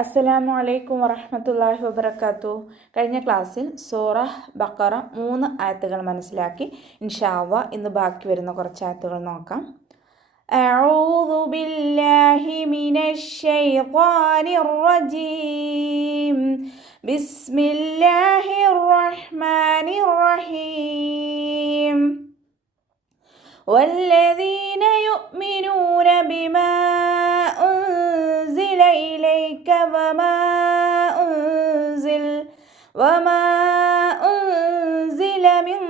അസ്സലാമു അലൈക്കും വറഹ്മത്തുള്ളാഹി വബറകാതുഹു. കഴിഞ്ഞ ക്ലാസ്സിൽ സൂറ ബഖറ 3 ആയത്തുകൾ മനസ്സിലാക്കി. ഇൻഷാ അല്ലാഹ് ഇന്ന് ബാക്കി വരുന്ന കുറച്ച് ആയത്തുകൾ നോക്കാം. അഊദു ബില്ലാഹി മിനശ് ശൈത്വാനിർ റജീം. ബിസ്മില്ലാഹിർ റഹ്മാനിർ റഹീം. വല്ലദീന യുഅ്മിനൂന ബിമാ أنزل إليك وما أنزل من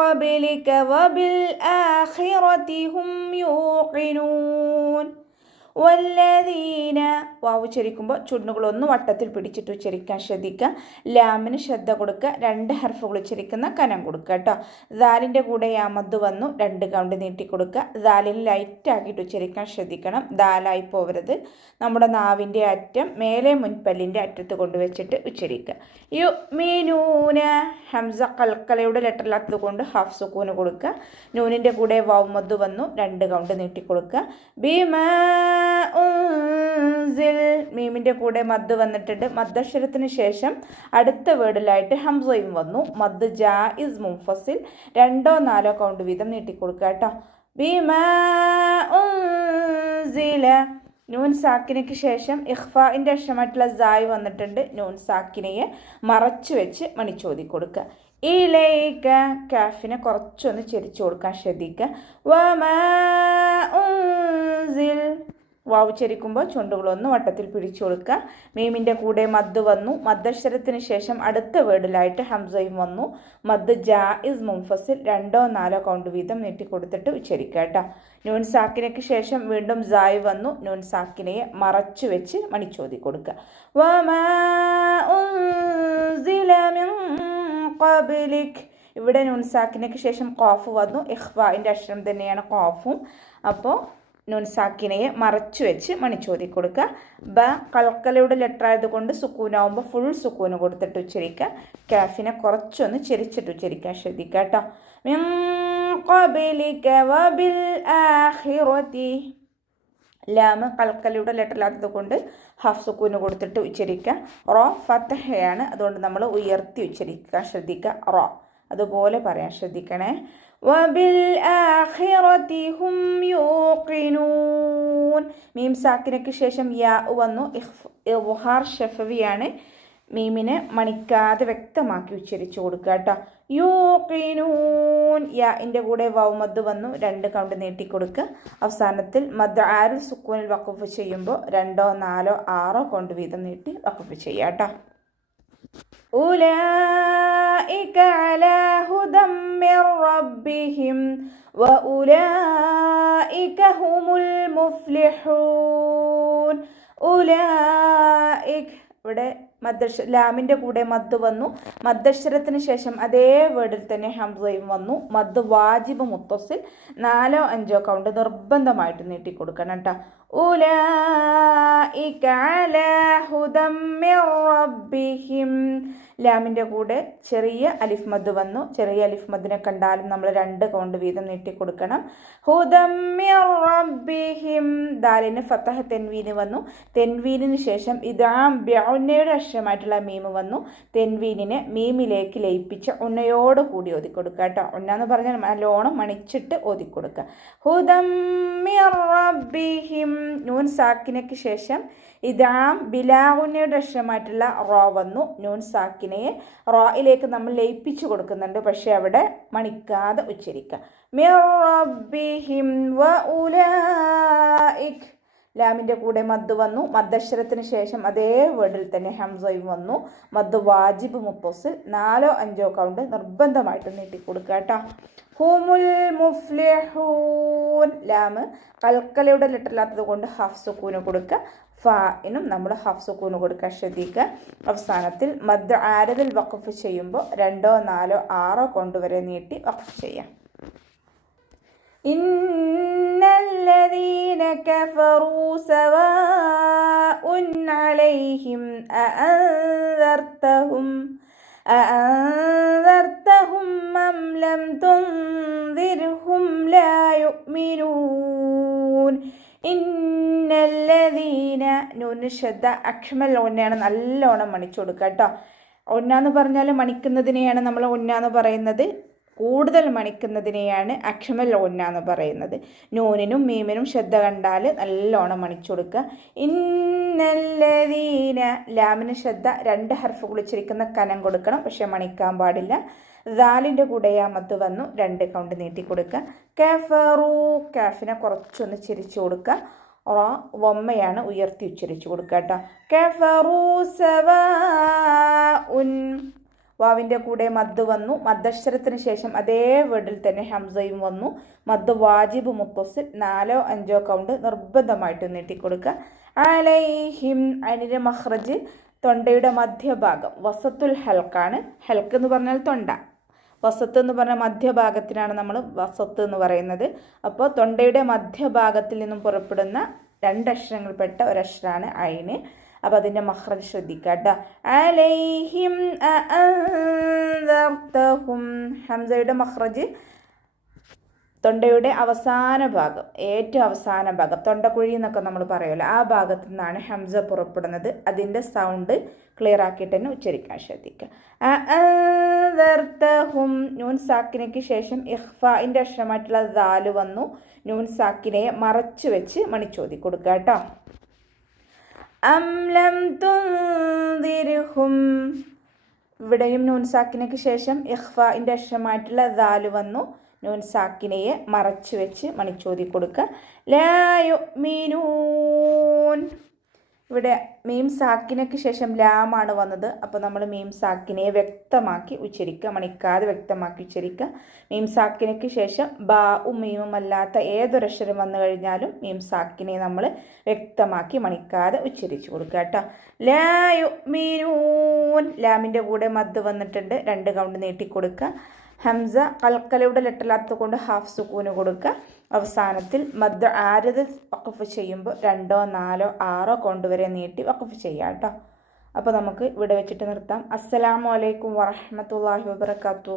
قبلك وبالآخرة هم يوقنون. വല്ലദീന വാവ് ഉച്ചരിക്കുമ്പോൾ ചുണ്ടുകളൊന്ന് വട്ടത്തിൽ പിടിച്ചിട്ട് ഉച്ചരിക്കാൻ ശ്രദ്ധിക്കുക. ലാമിന് ശ്രദ്ധ കൊടുക്കുക. 2 ഹർഫുകൾ ഉച്ചരിക്കുന്ന കനം കൊടുക്കുക കേട്ടോ. ദാലിൻ്റെ കൂടെ യാമദ് വന്നു 2 കൗണ്ട് നീട്ടി കൊടുക്കുക. ദാലിന് ലൈറ്റ് ആക്കിയിട്ട് ഉച്ചരിക്കാൻ ശ്രദ്ധിക്കണം. ദാലായി പോവരുത്. നമ്മുടെ നാവിൻ്റെ അറ്റം മേലെ മുൻപല്ലിൻ്റെ അറ്റത്ത് കൊണ്ടുവച്ചിട്ട് ഉച്ചരിക്കുക. യുഅ്മിനൂന ഹംസ കൽക്കലയുടെ ലെറ്ററിലാത്തത് കൊണ്ട് ഹാഫ് സുക്കൂന് കൊടുക്കുക. നൂനിൻ്റെ കൂടെ വാവ് മദ് വന്നു 2 കൗണ്ട് നീട്ടി കൊടുക്കുക. ബിമാ മീമിൻ്റെ കൂടെ മദ് വന്നിട്ടുണ്ട്. മദ്ദക്ഷരത്തിന് ശേഷം അടുത്ത വേർഡിലായിട്ട് ഹംസയും വന്നു. മദ് ജായിസ് മുൻഫസിൽ 2 or 4 കൗണ്ട് വീതം നീട്ടിക്കൊടുക്കുക കേട്ടോ. ബിമാ ഉൻസില നൂൻ സാക്കിനയ്ക്ക് ശേഷം ഇഖ്ഫാഇൻ്റെ അക്ഷരമായിട്ടുള്ള സായ് വന്നിട്ടുണ്ട്. നൂൻ സാക്കിനയെ മറച്ചു വെച്ച് മണിച്ചോതി കൊടുക്കുക. ഇലൈക കാഫിനെ കുറച്ചൊന്ന് ചെരിച്ചു കൊടുക്കാൻ ശ്രദ്ധിക്കുക. വമാ ഉൻസിൽ വാവ് ചരിക്കുമ്പോൾ ചുണ്ടുകളൊന്ന് വട്ടത്തിൽ പിടിച്ചു കൊടുക്കുക. മീമിൻ്റെ കൂടെ മദ് വന്നു. മദ്ദക്ഷരത്തിന് ശേഷം അടുത്ത വേർഡിലായിട്ട് ഹംസയും വന്നു. മദ് ജായിസ് മുൻഫസിൽ 2 or 4 കൗണ്ട് വീതം നീട്ടിക്കൊടുത്തിട്ട് ഉച്ചരിക്കുക കേട്ടോ. നൂൻ സാക്കിനയ്ക്ക് ശേഷം വീണ്ടും സായ് വന്നു. നൂൻ സാക്കിനയെ മറച്ചു വെച്ച് മണിച്ചോതി കൊടുക്കുക. വമാ ഉൻസില മിൻ ഖബ്ലിക് ഇവിടെ നൂൻ സാക്കിനയ്ക്ക് ശേഷം ഖാഫ് വന്നു. ഇഖ്ഫാഇൻ്റെ അക്ഷരം തന്നെയാണ് ഖാഫും. അപ്പോൾ നൂൻ സാക്കിനയെ മറച്ചു വെച്ച് മണിച്ചോതി കൊടുക്കുക. ബ കൽക്കലയുടെ ലെറ്റർ ആയതുകൊണ്ട് സുക്കൂനാവുമ്പോൾ ഫുൾ സുക്കൂന് കൊടുത്തിട്ട് ഉച്ചരിക്കുക. കാഫിനെ കുറച്ചൊന്ന് ചെരിച്ചിട്ട് ഉച്ചരിക്കാൻ ശ്രദ്ധിക്കുക കേട്ടോ. മിൻ ഖബ്ലിക വബിൽ ആഖിറതി ലാമ് കൽക്കലയുടെ ലെറ്ററിലാത്തത് കൊണ്ട് ഹാഫ് സുക്കൂന് കൊടുത്തിട്ട് ഉച്ചരിക്കുക. റോ ഫത്തഹയാണ്, അതുകൊണ്ട് നമ്മൾ ഉയർത്തി ഉച്ചരിക്കാൻ ശ്രദ്ധിക്കുക. റോ അതുപോലെ പറയാൻ ശ്രദ്ധിക്കണേ. വബിൽ ആഖിറതി ഹും യൂഖിനൂൻ മീം സാക്കിനയ്ക്ക് ശേഷം യാ വന്നു. ഇദ്ഹാർ ശഫവിയാണ്. മീമിനെ മണിക്കാതെ വ്യക്തമാക്കി ഉച്ചരിച്ചു കൊടുക്കുക കേട്ടോ. യൂഖിനൂൻ യാൻ്റെ കൂടെ വാവ് മദ് വന്നു 2 കൗണ്ട് നീട്ടിക്കൊടുക്കുക. അവസാനത്തിൽ മദ് ആരുൽ സുക്കൂനിൽ വഖഫ് ചെയ്യുമ്പോൾ 2 or 4 or 6 കൗണ്ട് വീതം നീട്ടി വഖഫ് ചെയ്യുക കേട്ടോ. أولئك على هدى من ربهم وأولئك هم المفلحون. أولئك ഇവിടെ ലാമിൻ്റെ കൂടെ മദ് വന്നു. മദ്ദക്ഷരത്തിന് ശേഷം അതേ വേർഡിൽ തന്നെ ഹംസയും വന്നു. മദ് വാജിബ് മുത്തസിൽ 4 or 5 കൗണ്ട് നിർബന്ധമായിട്ട് നീട്ടിക്കൊടുക്കണം കേട്ടോ. ഉലൈക അലാ ഹുദം മിർ റബ്ബിഹിം ലാമിൻ്റെ കൂടെ ചെറിയ അലിഫ് മദ് വന്നു. ചെറിയ അലിഫ് മദ്ദിനെ കണ്ടാലും നമ്മൾ 2 കൗണ്ട് വീതം നീട്ടിക്കൊടുക്കണം. ഹുദം മിർ റബ്ബിഹിം ദാലിന് ഫതഹ തെൻവീന് വന്നു. തെൻവീനിന് ശേഷം ഇദാം ബിഉന്നയുടെ അക്ഷരമായിട്ടുള്ള മീം വന്നു. തെൻവീനിനെ മീമിലേക്ക് ലയിപ്പിച്ച് ഉന്നയോട് കൂടി ഓതിക്കൊടുക്കുക കേട്ടോ. ഉന്ന എന്ന് പറഞ്ഞാൽ നല്ലോണം മണിച്ചിട്ട് ഓതിക്കൊടുക്കുക. ഹുദം മിർ റബ്ബിഹിം നൂൻ സാക്കിനയ്ക്ക് ശേഷം ഇദാം ബിലാഉന്നയുടെ അക്ഷരമായിട്ടുള്ള റോ വന്നു. നൂൻ സാക്കിനയെ റോയിലേക്ക് നമ്മൾ ലയിപ്പിച്ചു കൊടുക്കുന്നുണ്ട്, പക്ഷേ അവിടെ മണിക്കാതെ ഉച്ചരിക്കുക. മിർ റബ്ബിഹിം വഉലൈക ലാമിൻ്റെ കൂടെ മദ് വന്നു. മദ്ദക്ഷരത്തിന് ശേഷം അതേ വേർഡിൽ തന്നെ ഹംസയും വന്നു. മദ് വാജിബ് മുത്തസിൽ 4 or 5 കൗണ്ട് നിർബന്ധമായിട്ട് നീട്ടിക്കൊടുക്കുക കേട്ടോ. ഹുമുൽ മുഫ്ലിഹൂൻ ലാമ് കൽക്കലയുടെ ലെറ്ററിലാത്തത് കൊണ്ട് ഹാഫ് സുക്കൂന് കൊടുക്കുക. ഫാഇനും നമ്മൾ ഹാഫ് സുക്കൂന് കൊടുക്കാൻ ശ്രദ്ധിക്കുക. അവസാനത്തിൽ മദ് ആരദിൽ വഖഫ് ചെയ്യുമ്പോൾ 2 or 4 or 6 കൗണ്ട് വരെ നീട്ടി വഖഫ് ചെയ്യാം. ഇന്നല്ലദീന കഫറൂ സവാഉൻ അലൈഹിം അഅൻദർതഹും അം ലം തുൻദിർഹും ലാ യുഅ്മിനൂൻ. ഇന്നല്ലദീന നൂന് ഷദ്ദ അക്മൽ ഒന്നയാണ് നല്ലോണം മണിച്ചു കൊടുക്കുക കേട്ടോ. ഒന്നാന്ന് പറഞ്ഞാൽ മണിക്കുന്നതിനെയാണ് നമ്മൾ ഒന്നാന്ന് പറയുന്നത്. കൂടുതൽ മണിക്കുന്നതിനെയാണ് അക്മൽ ഒന്നാന്ന് പറയുന്നത്. നൂനിനും മീമിനും ശ്രദ്ധ കണ്ടാൽ നല്ലോണം മണിച്ചു കൊടുക്കുക. ഇന്നല്ലദീന ലാമിന് ശ്രദ്ധ 2 ഹർഫ് ഉച്ചരിക്കുന്ന കനം കൊടുക്കണം, പക്ഷെ മണിക്കാൻ പാടില്ല. ദാലിൻ്റെ കൂടെ മദ് വന്നു 2 കൗണ്ട് നീട്ടി കൊടുക്കുക. കഫറു കാഫിനെ കുറച്ചൊന്ന് ചിരിച്ചു കൊടുക്കുക. വമ്മയാണ് ഉയർത്തി ഉച്ചരിച്ചു കൊടുക്കുക കേട്ടോ. കഫറു സവാഉൻ വാവിൻ്റെ കൂടെ മദ് വന്നു. മദ്ദക്ഷരത്തിന് ശേഷം അതേ വേർഡിൽ തന്നെ ഹംസയും വന്നു. മദ് വാജിബ് മുത്തസിൽ 4 or 5 കൗണ്ട് നിർബന്ധമായിട്ട് നീട്ടിക്കൊടുക്കുക. അലൈഹിം അനിൻ്റെ മഖ്റജ് തൊണ്ടയുടെ മധ്യഭാഗം വസത്തുൽ ഹൽക്കാണ്. ഹൽക്ക് എന്ന് പറഞ്ഞാൽ തൊണ്ട. വസത്ത് എന്ന് പറഞ്ഞാൽ മധ്യഭാഗത്തിനാണ് നമ്മൾ വസത്ത് എന്ന് പറയുന്നത്. അപ്പോൾ തൊണ്ടയുടെ മധ്യഭാഗത്തിൽ നിന്നും പുറപ്പെടുന്ന 2 അക്ഷരങ്ങൾപ്പെട്ട ഒരക്ഷരമാണ് ഐന്. അപ്പോൾ അതിൻ്റെ മഖ്റജ് ശ്രദ്ധിക്കുക കേട്ടോ. അലൈഹിം അഅൻദർതഹും ഹംസയുടെ മഖ്റജ് തൊണ്ടയുടെ അവസാന ഭാഗം, ഏറ്റവും അവസാന ഭാഗം, തൊണ്ടക്കുഴി എന്നൊക്കെ നമ്മൾ പറയുമല്ലോ, ആ ഭാഗത്തു നിന്നാണ് ഹംസ പുറപ്പെടുന്നത്. അതിൻ്റെ സൗണ്ട് ക്ലിയർ ആക്കിയിട്ട് തന്നെ ഉച്ചരിക്കാൻ ശ്രദ്ധിക്കുക. അഅൻദർതഹും നൂൻ സാക്കിനയ്ക്ക് ശേഷം ഇഖ്ഫാഇൻ്റെ അക്ഷരമായിട്ടുള്ള ദാല് വന്നു. നൂൻ സാക്കിനയെ മറച്ചു വെച്ച് മണിച്ചോതി കൊടുക്കുക കേട്ടോ. അം ലം തുൻദിർഹും ഇവിടെയും നൂൻ സാക്കിനയ്ക്ക് ശേഷം ഇഖ്ഫാഇൻ്റെ അക്ഷരമായിട്ടുള്ള ദാല് വന്നു. നൂൻ സാക്കിനയെ മറച്ചു വെച്ച് മണിച്ചോതി കൊടുക്കുക. ലാ യുഅ്മിനൂൻ ഇവിടെ മീം സാക്കിനയ്ക്ക് ശേഷം ലാമാണ് വന്നത്. അപ്പോൾ നമ്മൾ മീം സാക്കിനയെ വ്യക്തമാക്കി ഉച്ചരിക്കുക, മണിക്കാതെ വ്യക്തമാക്കി ഉച്ചരിക്കുക. മീം സാക്കിനയ്ക്ക് ശേഷം ബാവും മീമും അല്ലാത്ത ഏതൊരക്ഷരം വന്നു കഴിഞ്ഞാലും മീം സാക്കിനെ നമ്മൾ വ്യക്തമാക്കി മണിക്കാതെ ഉച്ചരിച്ചു കൊടുക്കുക കേട്ടോ. ലാ യുഅ്മിനൂൻ ലാമിൻ്റെ കൂടെ മദ് വന്നിട്ടുണ്ട്, 2 കൗണ്ട് നീട്ടിക്കൊടുക്കുക. ഹംസ കൽക്കലയുടെ ലെറ്ററില്ലാത്തത് കൊണ്ട് ഹാഫ് സുക്കൂന് കൊടുക്കുക. അവസാനത്തിൽ മദ് ആരത് വഖഫ് ചെയ്യുമ്പോൾ 2, 4, 6 കൗണ്ട് വരെ നീട്ടി വഖഫ് ചെയ്യാം കേട്ടോ. അപ്പോൾ നമുക്ക് ഇവിടെ വെച്ചിട്ട് നിർത്താം. അസ്സലാമു അലൈക്കും വറഹ്മത്തുള്ളാഹി വബറകാതുഹു.